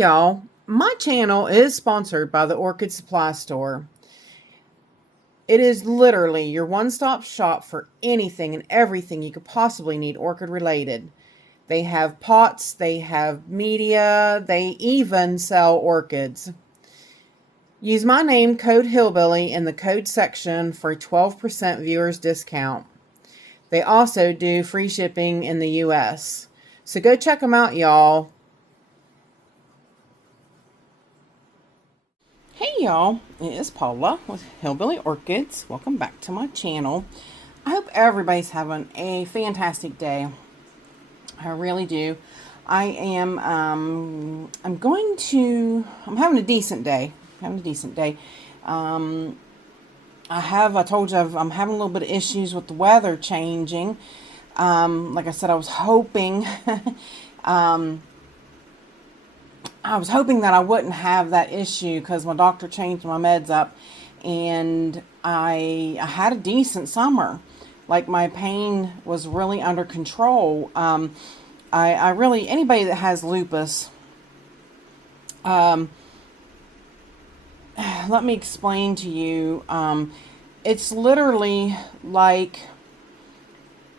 Y'all, my channel is sponsored by the Orchid Supply Store. It is literally your one-stop shop for anything and everything you could possibly need orchid related. They have pots, they have media, they even sell orchids. Use my name, code Hillbilly, in the code section for a 12% viewers discount. They also do free shipping in the US. So go check them out, y'all. Hey y'all, it is Paula with Hillbilly Orchids. Welcome back to my channel. I hope everybody's having a fantastic day. I really do. I'm having a decent day. I told you I'm having a little bit of issues with the weather changing. Like I said, I was hoping that I wouldn't have that issue because my doctor changed my meds up, and I had a decent summer. Like, my pain was really under control. I really, anybody that has lupus, let me explain to you. It's literally like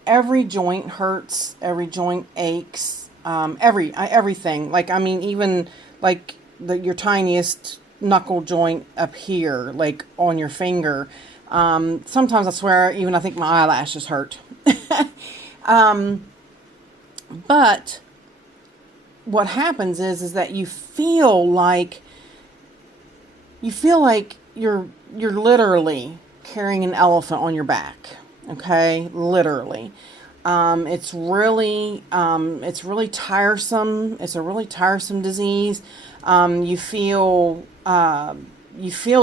every joint hurts, every joint aches. Everything. Like, I mean, even like your tiniest knuckle joint up here, like on your finger. Sometimes I swear, even I think my eyelashes hurt. But what happens is that you feel like you're literally carrying an elephant on your back. Okay, literally. It's really tiresome. It's a really tiresome disease. You feel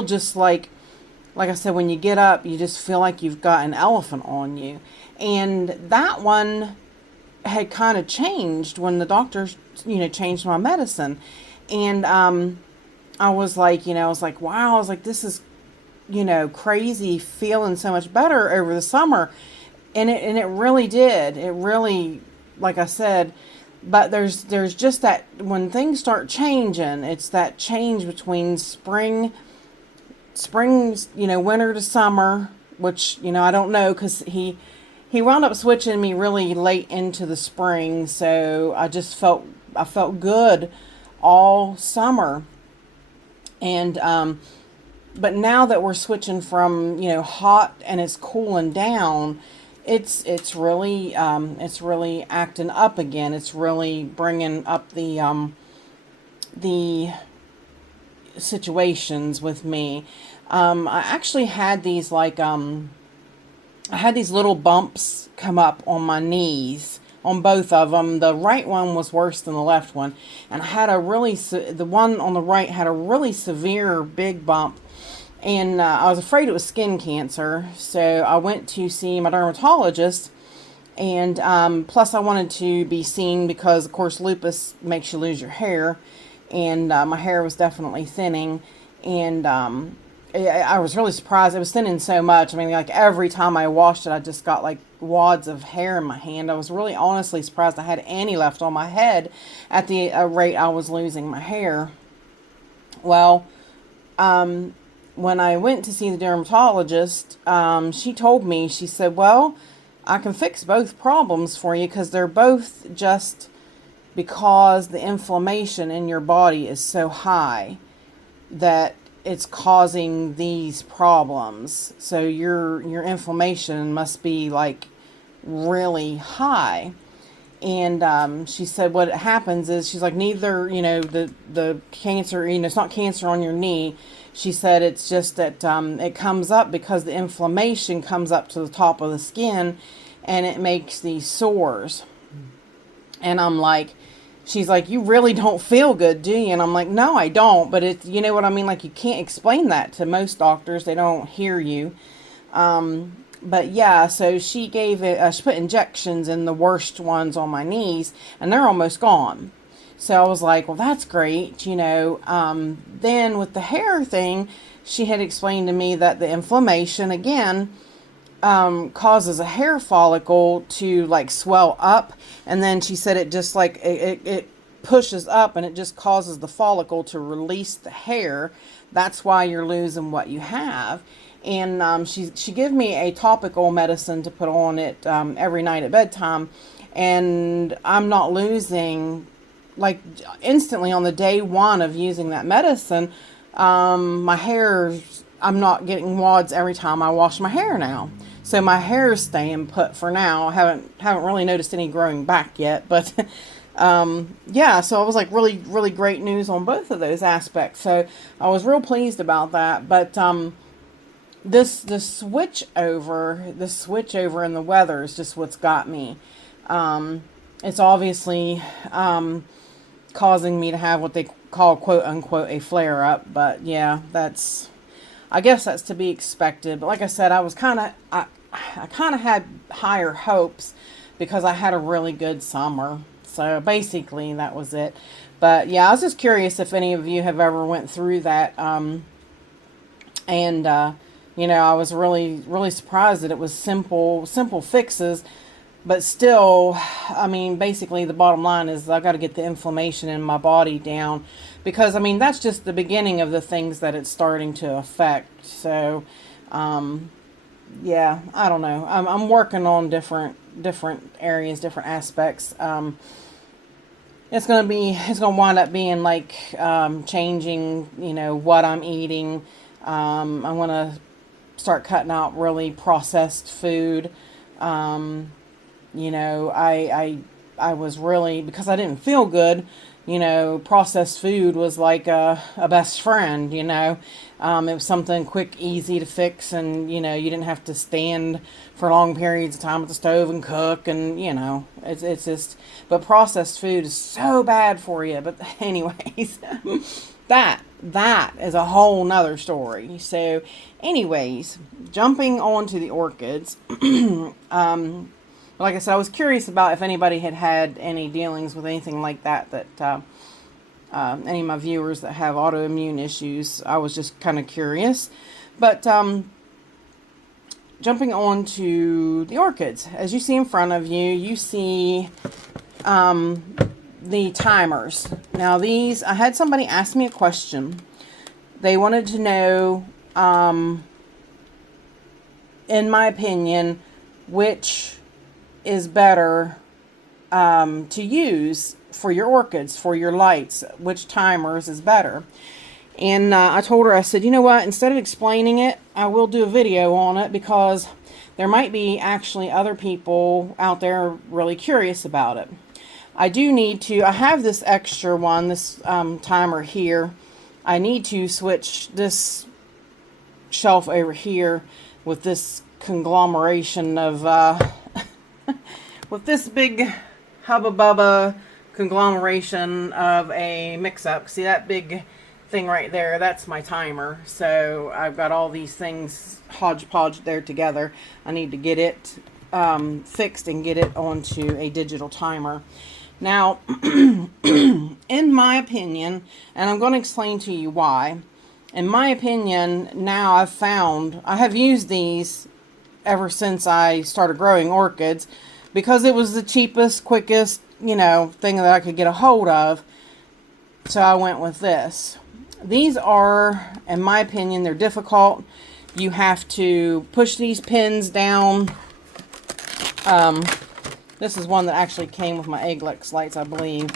just like I said, when you get up, you just feel like you've got an elephant on you. And that one had kind of changed when the doctor, changed my medicine. And, I was like, wow, I was like, this is, crazy, feeling so much better over the summer. And it really did. It really, like I said, but there's just that when things start changing, it's that change between spring's, winter to summer, which, I don't know, because he wound up switching me really late into the spring. So I felt good all summer. And, but now that we're switching from, hot and it's cooling down, it's really acting up again. It's really bringing up the situations with me. I actually had these I had these little bumps come up on my knees, on both of them. The right one was worse than the left one, and I had the one on the right had a really severe big bump. And I was afraid it was skin cancer, so I went to see my dermatologist. And plus I wanted to be seen because, of course, lupus makes you lose your hair. And my hair was definitely thinning. And I was really surprised. It was thinning so much. I mean, like, every time I washed it, I just got, like, wads of hair in my hand. I was really honestly surprised I had any left on my head at the rate I was losing my hair. Well, when I went to see the dermatologist, she told me, she said, well, I can fix both problems for you because they're both just because the inflammation in your body is so high that it's causing these problems. So your inflammation must be, like, really high. And she said what happens is, she's like, neither, the cancer, it's not cancer on your knee. She said it's just that it comes up because the inflammation comes up to the top of the skin and it makes these sores. And I'm like, she's like, you really don't feel good, do you? And I'm like, no, I don't. But it's, you know what I mean? Like, you can't explain that to most doctors. They don't hear you. But yeah, so she gave it, she put injections in the worst ones on my knees, and they're almost gone. So I was like, well, that's great, Then with the hair thing, she had explained to me that the inflammation, again, causes a hair follicle to, like, swell up. And then she said it just, like, it pushes up and it just causes the follicle to release the hair. That's why you're losing what you have. And she gave me a topical medicine to put on it every night at bedtime, and I'm not losing, like, instantly on the day one of using that medicine. My hair, I'm not getting wads every time I wash my hair now. So my hair is staying put for now. I haven't really noticed any growing back yet, but yeah, so it was like really, really great news on both of those aspects. So I was real pleased about that. But the switch over in the weather is just what's got me. It's obviously causing me to have what they call, quote unquote, a flare up. But yeah, I guess that's to be expected. But like I said, I kind of had higher hopes because I had a really good summer. So basically that was it. But yeah, I was just curious if any of you have ever went through that. You know, I was really, really surprised that it was simple fixes. But still, I mean, basically the bottom line is I got to get the inflammation in my body down, because I mean, that's just the beginning of the things that it's starting to affect. So, yeah, I don't know. I'm working on different areas, different aspects. It's going to wind up being like, changing, you know, what I'm eating. I'm going to start cutting out really processed food. You know, I was really, because I didn't feel good, you know, processed food was like a best friend, you know. It was something quick, easy to fix, and, you know, you didn't have to stand for long periods of time at the stove and cook, and, you know, it's just, but processed food is so bad for you. But anyways, that is a whole nother story. So anyways, jumping on to the orchids, like I said, I was curious about if anybody had any dealings with anything like that, any of my viewers that have autoimmune issues. I was just kind of curious. But jumping on to the orchids, as you see in front of you, you see the timers. Now these, I had somebody ask me a question. They wanted to know, in my opinion, which is better to use for your orchids, for your lights, which timers is better. And I told her, I said, you know what, instead of explaining it, I will do a video on it, because there might be actually other people out there really curious about it. I do need to, I have this extra one, this timer here. I need to switch this shelf over here with this conglomeration of with this big hubba bubba conglomeration of a mix-up. See that big thing right there? That's my timer. So I've got all these things hodgepodge there together. I need to get it fixed and get it onto a digital timer. Now, in my opinion, and I'm going to explain to you why. In my opinion, now I've found, I have used these ever since I started growing orchids, because it was the cheapest, quickest, you know, thing that I could get a hold of. So I went with this. These are, in my opinion, they're difficult. You have to push these pins down. This is one that actually came with my Eglex lights, I believe.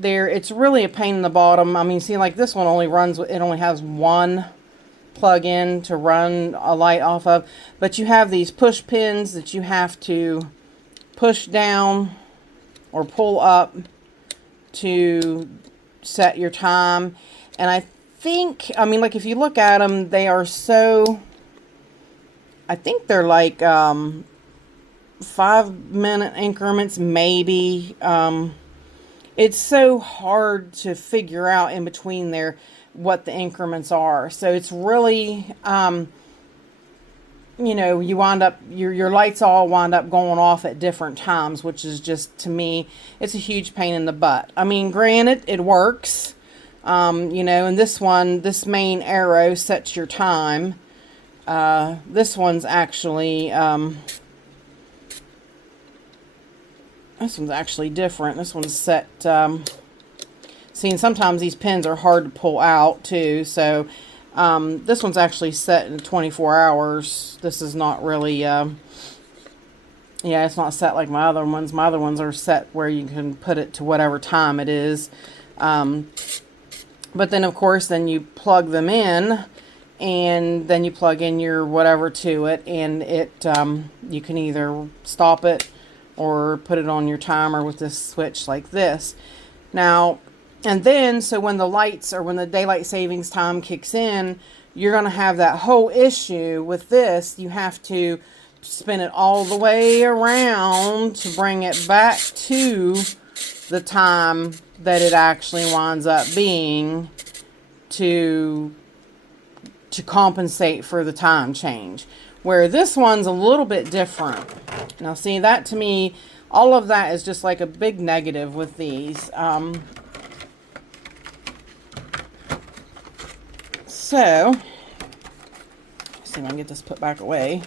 It's really a pain in the bottom. I mean, see, like this one only runs, it only has one plug-in to run a light off of. But you have these push pins that you have to push down or pull up to set your time. And I think, I mean, like if you look at them, they are so, I think they're like 5-minute increments, maybe. It's so hard to figure out in between there what the increments are. So it's really, you know, you wind up, your lights all wind up going off at different times, which is just, to me, it's a huge pain in the butt. I mean, granted, it works, you know, and this one, this main arrow sets your time. This one's actually, This one's actually different. This one's set, see, and sometimes these pins are hard to pull out too, so this one's actually set in 24 hours. This is not really, yeah, it's not set like my other ones. My other ones are set where you can put it to whatever time it is. But then, of course, then you plug them in, and then you plug in your whatever to it, and it you can either stop it or put it on your timer with this switch like this. Now, and then, so when the lights or when the daylight savings time kicks in, you're going to have that whole issue with this. You have to spin it all the way around to bring it back to the time that it actually winds up being to compensate for the time change. Where this one's a little bit different. Now see, that to me, all of that is just like a big negative with these. So, let's see if I can get this put back away.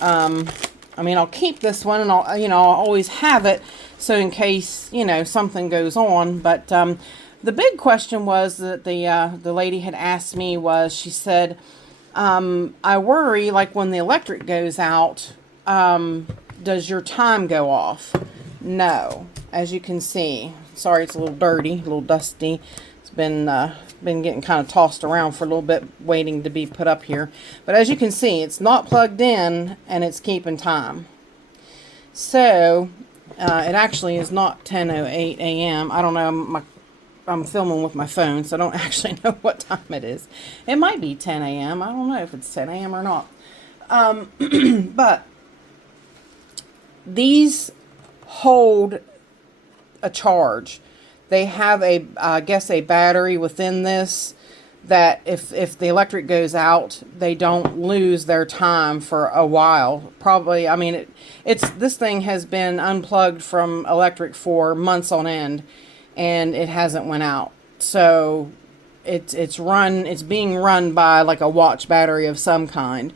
I mean, I'll keep this one, and I'll always have it, so in case, something goes on. But the big question was that the lady had asked me was, she said, I worry, like when the electric goes out, does your time go off? No. As you can see, sorry, it's a little dirty, a little dusty. It's been getting kind of tossed around for a little bit, waiting to be put up here. But as you can see, it's not plugged in, and it's keeping time. So, it actually is not 10:08 a.m. I don't know, I'm filming with my phone, so I don't actually know what time it is. It might be 10 a.m. I don't know if it's 10 a.m. or not. But these hold a charge. They have I guess a battery within this that if the electric goes out, they don't lose their time for a while. Probably, I mean, this thing has been unplugged from electric for months on end, and it hasn't went out. So it's being run by like a watch battery of some kind.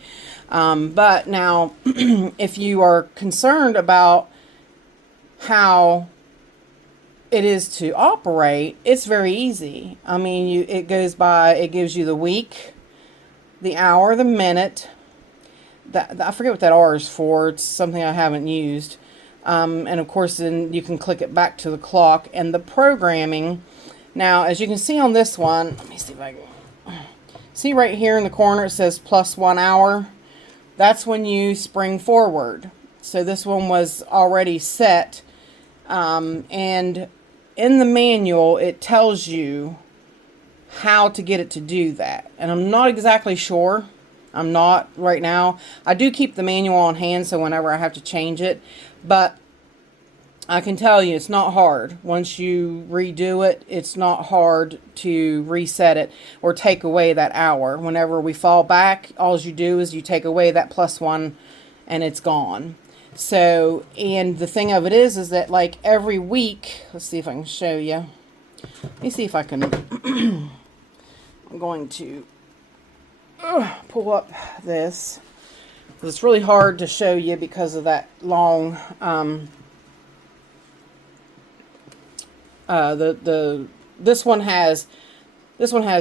But now, if you are concerned about how it is to operate, it's very easy. I mean, it gives you the week, the hour, the minute. I forget what that R is for. It's something I haven't used. And of course, then you can click it back to the clock and the programming. Now, as you can see on this one, let me see if I can see right here in the corner, it says +1 hour. That's when you spring forward. So this one was already set, and in the manual, it tells you how to get it to do that. And I'm not exactly sure. I'm not right now. I do keep the manual on hand, so whenever I have to change it. But I can tell you, it's not hard. Once you redo it, it's not hard to reset it or take away that hour. Whenever we fall back, all you do is you take away that +1 and it's gone. So, and the thing of it is that like every week, let's see if I can show you. Let me see if I can, I'm going to pull up this. It's really hard to show you because of that long, this one has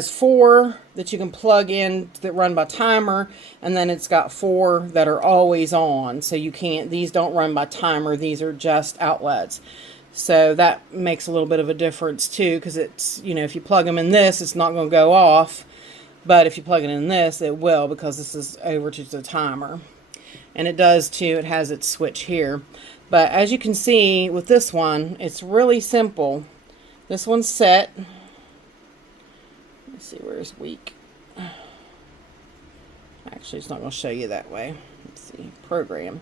4 that you can plug in that run by timer, and then it's got 4 that are always on. So these don't run by timer, these are just outlets. So that makes a little bit of a difference too, because it's, if you plug them in this, it's not going to go off. But if you plug it in this, it will, because this is over to the timer. And it does too, it has its switch here. But as you can see with this one, it's really simple. This one's set. Let's see, where's week? Actually, it's not going to show you that way. Let's see, program.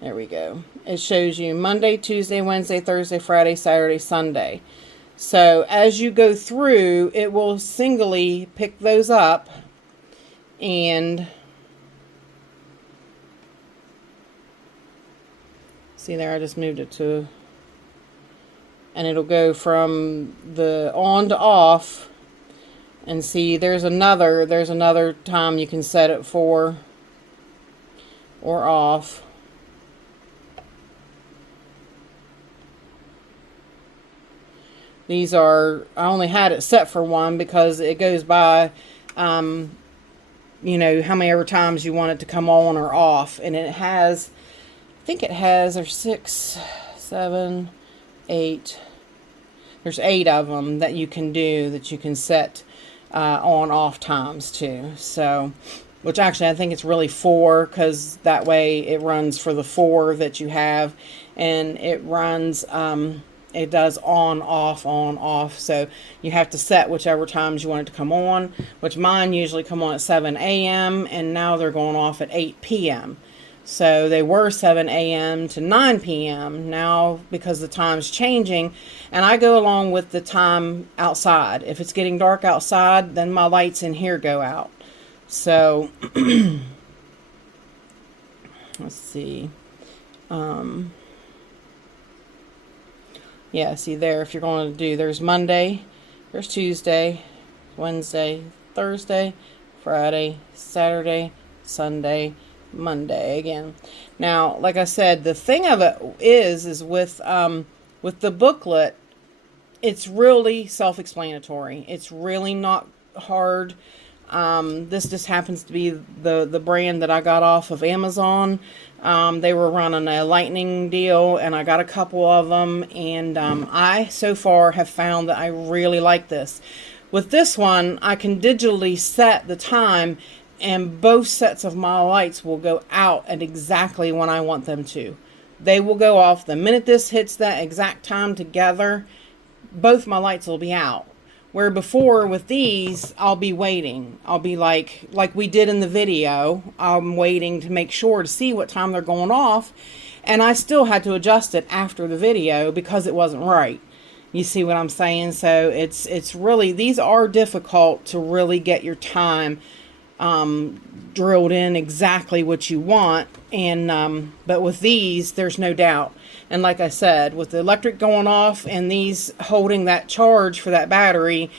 There we go. It shows you Monday, Tuesday, Wednesday, Thursday, Friday, Saturday, Sunday. So as you go through, it will singly pick those up, and see there, I just moved it to, and it'll go from the on to off. And see, there's another time you can set it for or off. These are, I only had it set for one because it goes by, you know, how many ever times you want it to come on or off. And it has, I think it has, there's 6, 7, 8. There's 8 of them that you can do, that you can set on off times too. So, which actually I think it's really 4, because that way it runs for the 4 that you have, and it runs, it does on, off. So you have to set whichever times you want it to come on, which mine usually come on at 7 a.m. and now they're going off at 8 p.m. So they were 7 a.m. to 9 p.m. Now, because the time's changing, and I go along with the time outside. If it's getting dark outside, then my lights in here go out. So, let's see. Yeah, see there, if you're going to do, there's Monday, there's Tuesday, Wednesday, Thursday, Friday, Saturday, Sunday, Monday again. Now, like I said, the thing of it is with the booklet, it's really self-explanatory. It's really not hard. This just happens to be the brand that I got off of Amazon. They were running a lightning deal, and I got a couple of them, and I so far have found that I really like this. With this one, I can digitally set the time, and both sets of my lights will go out at exactly when I want them to. They will go off the minute this hits that exact time together. Both my lights will be out. Where before with these, I'll be waiting. I'll be like we did in the video. I'm waiting to make sure to see what time they're going off. And I still had to adjust it after the video because it wasn't right. You see what I'm saying? So it's really, these are difficult to really get your time drilled in exactly what you want. And but with these, there's no doubt. And like I said, with the electric going off and these holding that charge for that battery,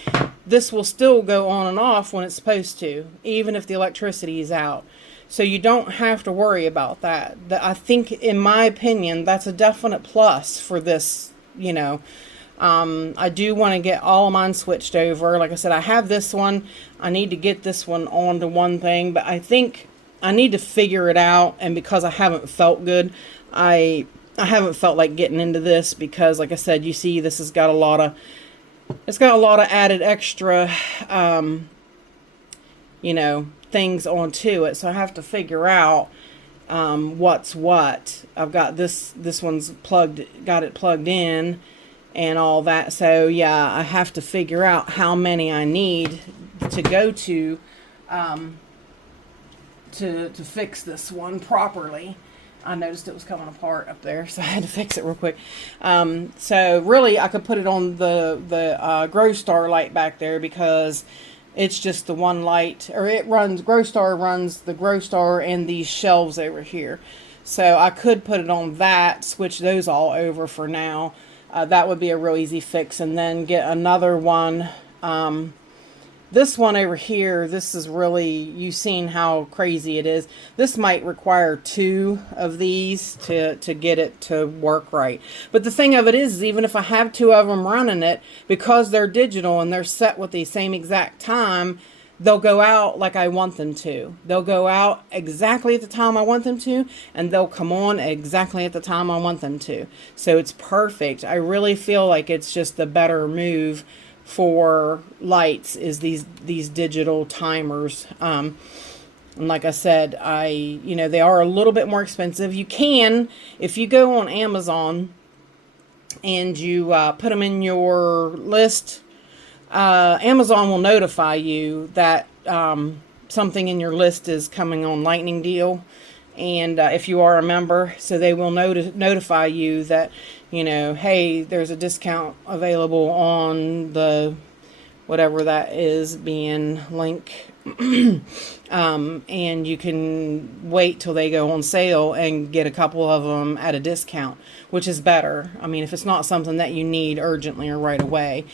this will still go on and off when it's supposed to, even if the electricity is out. So you don't have to worry about that. I think, in my opinion, that's a definite plus for this, you know. I do want to get all of mine switched over. Like I said, I have this one. I need to get this one onto one thing, but I think I need to figure it out. And because I haven't felt good, I haven't felt like getting into this because, like I said, you see, this has got a lot of, it's got a lot of added extra, you know, things onto it. So I have to figure out what's what. I've got this one's got it plugged in and all that. So yeah, I have to figure out how many I need to go to fix this one properly. I noticed it was coming apart up there, so I had to fix it real quick. So really, I could put it on the Grow Star light back there because it's just the one light, or it runs, Grow Star runs the Grow Star and these shelves over here. So I could put it on that, switch those all over for now. That would be a real easy fix, and then get another one. This one over here, this is really, you've seen how crazy it is. This might require 2 of these to get it to work right. But the thing of it is even if I have 2 of them running it, because they're digital and they're set with the same exact time, they'll go out like I want them to. They'll go out exactly at the time I want them to, and they'll come on exactly at the time I want them to. So it's perfect. I really feel like it's just the better move for lights is these digital timers. And like I said, you know, they are a little bit more expensive. You can, if you go on Amazon and you put them in your list, Amazon will notify you that something in your list is coming on lightning deal. And if you are a member, so they will notify you that, you know, hey, there's a discount available on the whatever that is being link. And you can wait till they go on sale and get a couple of them at a discount, which is better. I mean, if it's not something that you need urgently or right away.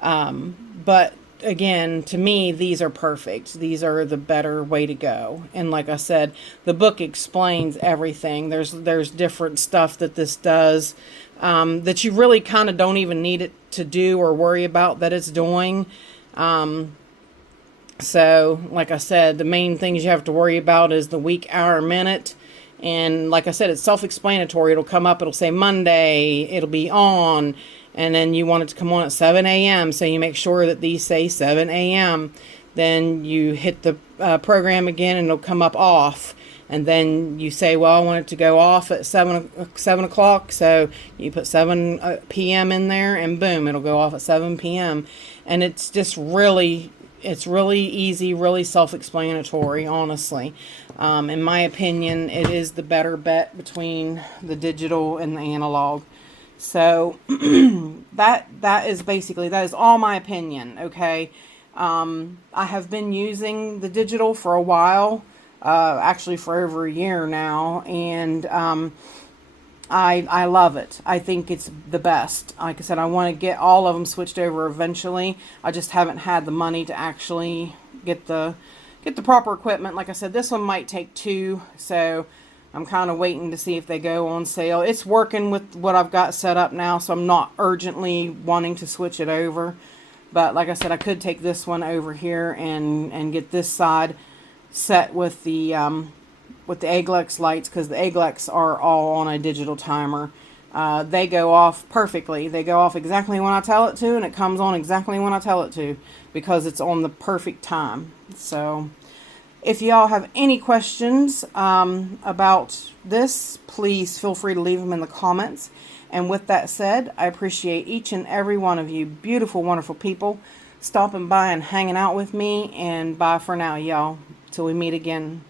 But again, to me, these are perfect. These are the better way to go. And like I said, the book explains everything. There's different stuff that this does. that you really kind of don't even need it to do or worry about that it's doing. So, like I said, the main things you have to worry about is the week, hour, minute. And like I said, it's self-explanatory. It'll come up, it'll say Monday, it'll be on, and then you want it to come on at 7 a.m. So you make sure that these say 7 a.m. Then you hit the program again and it'll come up off. And then you say, well, I want it to go off at 7 o'clock. So you put 7 p.m. in there and boom, it'll go off at 7 p.m. And it's just really, it's really easy, really self-explanatory, honestly. In my opinion, it is the better bet between the digital and the analog. So that is all my opinion, okay? I have been using the digital for a while, actually for over a year now, and I love it. I think it's the best. Like I said, I want to get all of them switched over eventually. I just haven't had the money to actually get the proper equipment. Like I said, this one might take 2, so I'm kind of waiting to see if they go on sale. It's working with what I've got set up now, so I'm not urgently wanting to switch it over. But like I said, I could take this one over here and get this side set with the Eglex lights, because the Eglex are all on a digital timer. They go off perfectly. They go off exactly when I tell it to, and it comes on exactly when I tell it to, because it's on the perfect time. So if y'all have any questions about this, please feel free to leave them in the comments. And with that said, I appreciate each and every one of you beautiful, wonderful people stopping by and hanging out with me. And bye for now, y'all. Till we meet again.